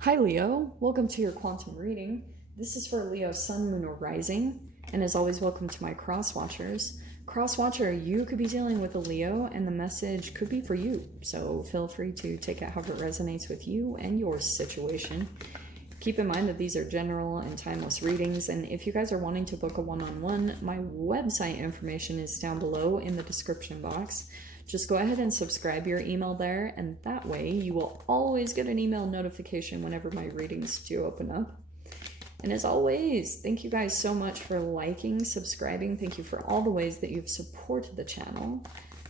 Hi Leo, welcome to your quantum reading. This is for Leo Sun, Moon, or Rising, and as always, welcome to my cross watchers. Cross watcher, you could be dealing with a Leo, and the message could be for you, so feel free to take it however it resonates with you and your situation. Keep in mind that these are general and timeless readings, and if you guys are wanting to book a one-on-one, my website information is down below in the description box. Just go ahead and subscribe your email there, and that way you will always get an email notification whenever my readings do open up. And as always, thank you guys so much for liking, subscribing. Thank you for all the ways that you've supported the channel.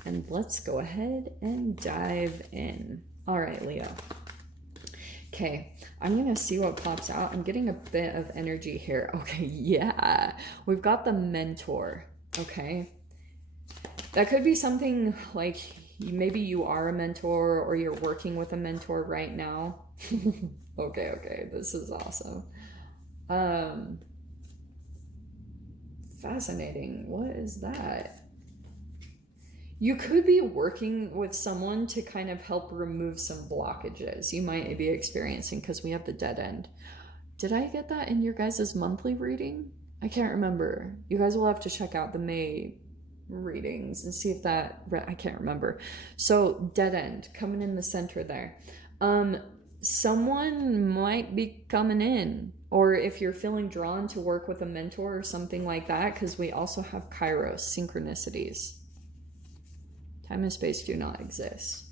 And let's go ahead and dive in. All right, Leo. Okay, I'm gonna see what pops out. I'm getting a bit of energy here. Okay, yeah, we've got the mentor, okay? That could be something like maybe you are a mentor or you're working with a mentor right now. Okay, this is awesome. Fascinating. What is that? You could be working with someone to kind of help remove some blockages you might be experiencing because we have the dead end. Did I get that in your guys' monthly reading? I can't remember. You guys will have to check out the May readings and see if that, I can't remember. So dead end coming in the center there. Someone might be coming in, or if you're feeling drawn to work with a mentor or something like that, because we also have Kairos, synchronicities. Time and space do not exist.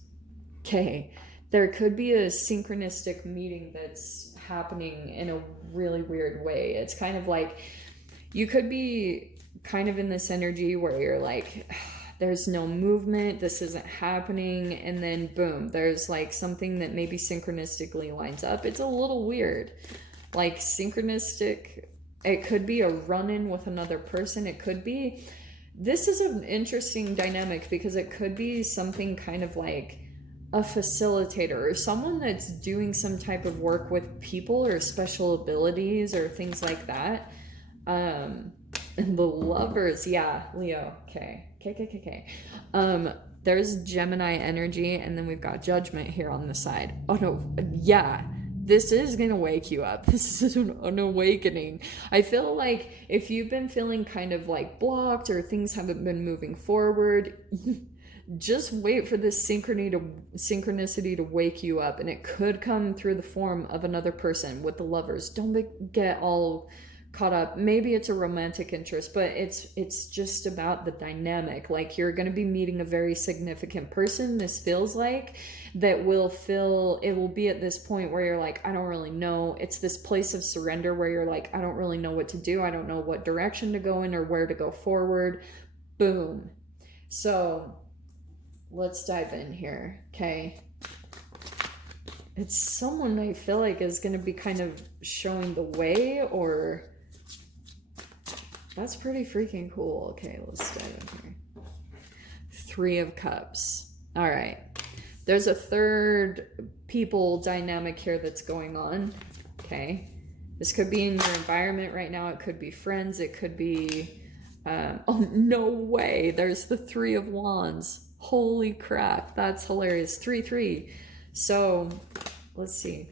Okay, there could be a synchronistic meeting that's happening in a really weird way. It's kind of like you could be kind of in this energy where you're like, there's no movement, this isn't happening, and then boom, there's like something that maybe synchronistically lines up. It's a little weird. Like synchronistic, it could be a run-in with another person. It could be, this is an interesting dynamic because it could be something kind of like a facilitator or someone that's doing some type of work with people or special abilities or things like that. And the lovers, yeah, Leo, okay. There's Gemini energy, and then we've got judgment here on the side. Oh no, yeah, this is gonna wake you up. This is an awakening. I feel like if you've been feeling kind of like blocked or things haven't been moving forward, just wait for this synchronicity to wake you up, and it could come through the form of another person with the lovers. Don't get all caught up. Maybe it's a romantic interest, but it's just about the dynamic. Like you're going to be meeting a very significant person, this feels like, that it will be at this point where you're like, I don't really know. It's this place of surrender where you're like, I don't really know what to do. I don't know what direction to go in or where to go forward. Boom. So let's dive in here. Okay. It's someone I feel like is going to be kind of showing the way, or that's pretty freaking cool. Okay, let's dive in here. 3 of Cups. All right. There's a third people dynamic here that's going on. Okay. This could be in your environment right now. It could be friends. It could be... oh, no way. There's the 3 of Wands. Holy crap. That's hilarious. 3-3. So, let's see.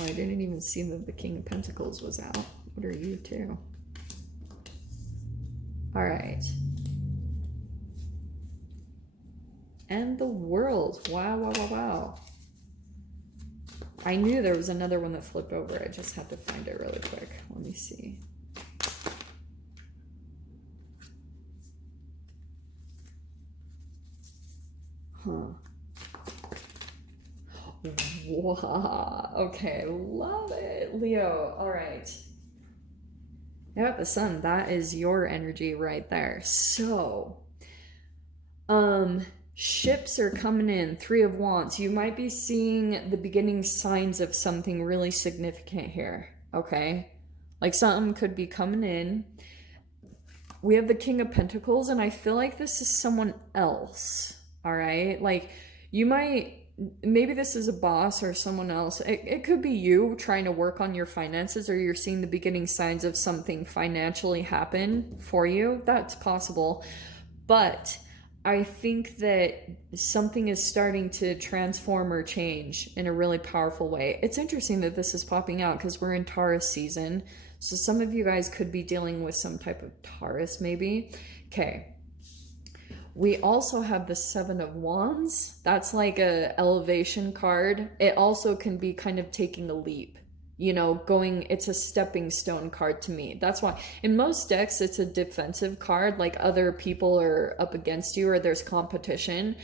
Oh, I didn't even see that the King of Pentacles was out. What are you two? All right. And the World. Wow. I knew there was another one that flipped over. I just had to find it really quick. Let me see. Huh. Wow. Okay, love it. Leo, all right. I got the Sun. That is your energy right there. So, ships are coming in. 3 of Wands. You might be seeing the beginning signs of something really significant here. Okay? Like something could be coming in. We have the King of Pentacles, and I feel like this is someone else. All right? Like, you might... Maybe this is a boss or someone else. It could be you trying to work on your finances, or you're seeing the beginning signs of something financially happen for you. That's possible. But I think that something is starting to transform or change in a really powerful way. It's interesting that this is popping out because we're in Taurus season. So some of you guys could be dealing with some type of Taurus maybe. Okay. We also have the Seven of Wands. That's like a elevation card. It also can be kind of taking a leap, you know, going, it's a stepping stone card to me. That's why in most decks it's a defensive card, like other people are up against you or there's competition.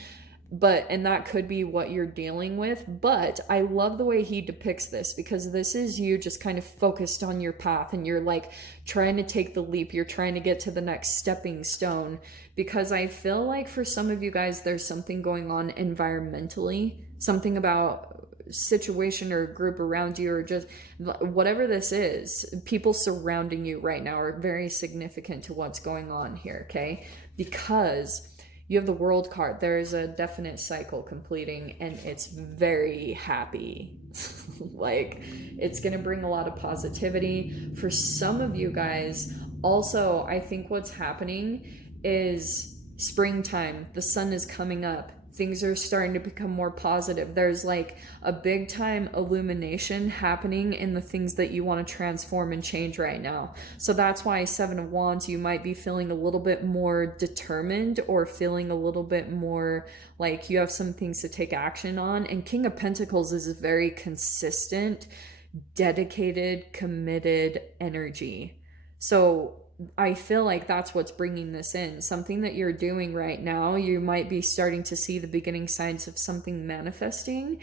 But and that could be what you're dealing with, but I love the way he depicts this because this is you just kind of focused on your path and you're like trying to take the leap, you're trying to get to the next stepping stone, because I feel like for some of you guys there's something going on environmentally, something about situation or group around you or just whatever this is, people surrounding you right now are very significant to what's going on here. Okay, because you have the World card. There is a definite cycle completing and it's very happy. Like it's going to bring a lot of positivity for some of you guys. Also, I think what's happening is springtime. The sun is coming up. Things are starting to become more positive. There's like a big time illumination happening in the things that you want to transform and change right now. So that's why Seven of Wands, you might be feeling a little bit more determined or feeling a little bit more like you have some things to take action on. And King of Pentacles is a very consistent, dedicated, committed energy. So I feel like that's what's bringing this in. Something that you're doing right now, you might be starting to see the beginning signs of something manifesting.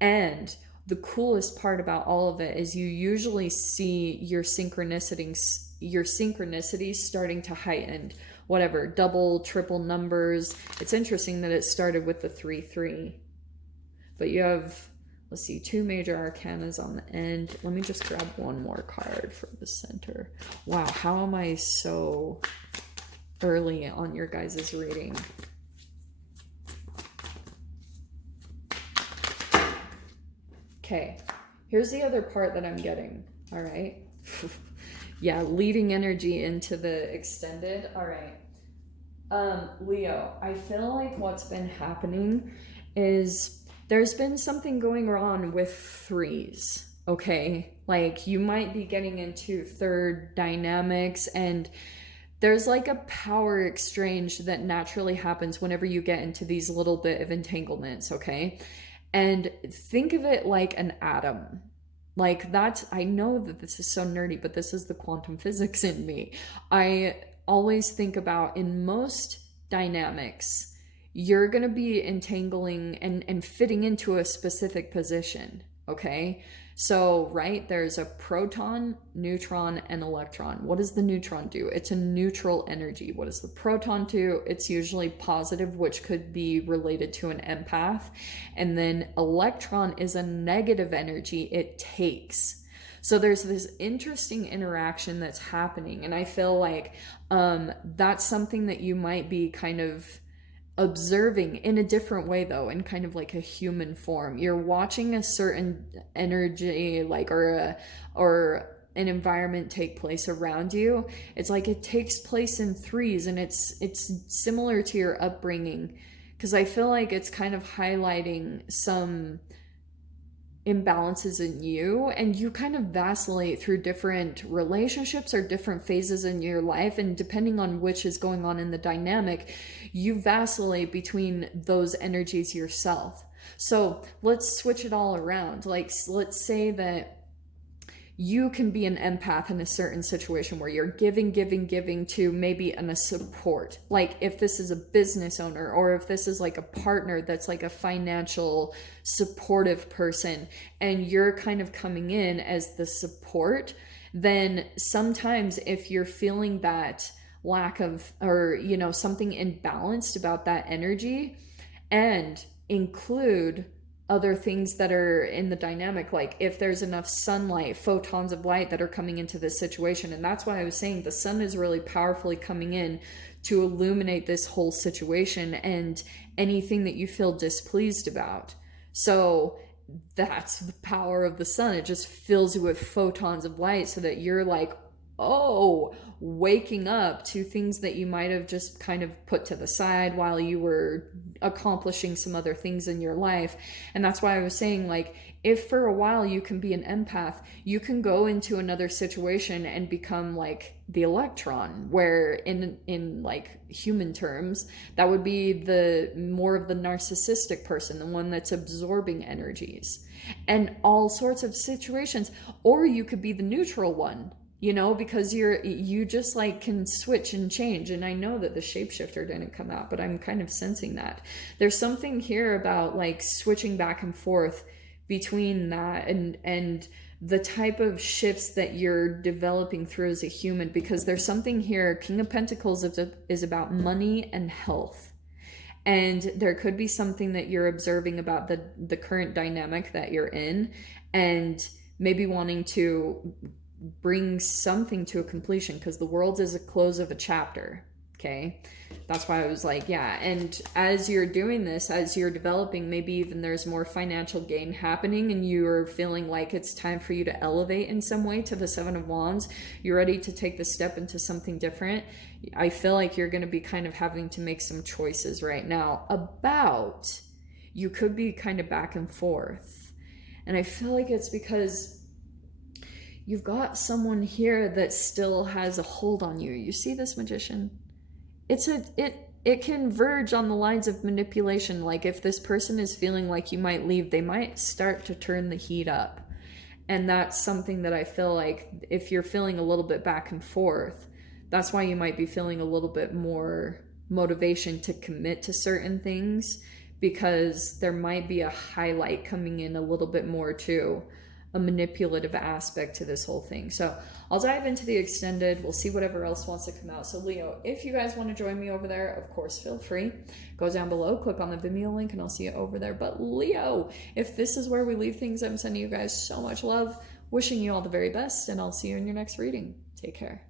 And the coolest part about all of it is you usually see your synchronicities starting to heighten, whatever, double, triple numbers. It's interesting that it started with the 3-3. But you have, let's see, 2 major arcanas on the end. Let me just grab one more card for the center. Wow, how am I so early on your guys' reading? Okay, here's the other part that I'm getting. All right. Yeah, leading energy into the extended. All right. Leo, I feel like what's been happening is there's been something going on with 3s, okay? Like you might be getting into third dynamics and there's like a power exchange that naturally happens whenever you get into these little bit of entanglements, okay? And think of it like an atom. Like that's, I know that this is so nerdy, but this is the quantum physics in me. I always think about in most dynamics, you're going to be entangling and fitting into a specific position, okay? So, right, there's a proton, neutron, and electron. What does the neutron do? It's a neutral energy. What does the proton do? It's usually positive, which could be related to an empath. And then electron is a negative energy. It takes. So there's this interesting interaction that's happening. And I feel like that's something that you might be kind of observing in a different way though, in kind of like a human form. You're watching a certain energy like or an environment take place around you. It's like it takes place in 3s and it's similar to your upbringing, because I feel like it's kind of highlighting some imbalances in you and you kind of vacillate through different relationships or different phases in your life, and depending on which is going on in the dynamic, you vacillate between those energies yourself. So let's switch it all around. Like let's say that you can be an empath in a certain situation where you're giving to maybe a support. Like if this is a business owner or if this is like a partner that's like a financial supportive person and you're kind of coming in as the support, then sometimes if you're feeling that lack of, or you know, something imbalanced about that energy, and include other things that are in the dynamic, like if there's enough sunlight, photons of light that are coming into this situation. And that's why I was saying the sun is really powerfully coming in to illuminate this whole situation and anything that you feel displeased about. So that's the power of the sun. It just fills you with photons of light so that you're like, oh, waking up to things that you might have just kind of put to the side while you were accomplishing some other things in your life. And that's why I was saying, like, if for a while you can be an empath, you can go into another situation and become like the electron, where in like human terms, that would be the more of the narcissistic person, the one that's absorbing energies and all sorts of situations. Or you could be the neutral one, you know, because you just like can switch and change. And I know that the shapeshifter didn't come out, but I'm kind of sensing that there's something here about like switching back and forth between that and the type of shifts that you're developing through as a human. Because there's something here, King of Pentacles is about money and health. And there could be something that you're observing about the current dynamic that you're in, and maybe wanting to bring something to a completion, because the world is a close of a chapter. Okay, that's why I was like, yeah. And as you're doing this, as you're developing, maybe even there's more financial gain happening and you're feeling like it's time for you to elevate in some way to the Seven of Wands. You're ready to take the step into something different. I feel like you're going to be kind of having to make some choices right now about, you could be kind of back and forth. And I feel like it's because you've got someone here that still has a hold on you. You see this Magician? It can verge on the lines of manipulation. Like if this person is feeling like you might leave, they might start to turn the heat up. And that's something that I feel like if you're feeling a little bit back and forth, that's why you might be feeling a little bit more motivation to commit to certain things, because there might be a highlight coming in a little bit more too, a manipulative aspect to this whole thing. So I'll dive into the extended. We'll see whatever else wants to come out. So Leo, if you guys want to join me over there, of course, feel free. Go down below, click on the Vimeo link, and I'll see you over there. But Leo, if this is where we leave things, I'm sending you guys so much love, wishing you all the very best, and I'll see you in your next reading. Take care.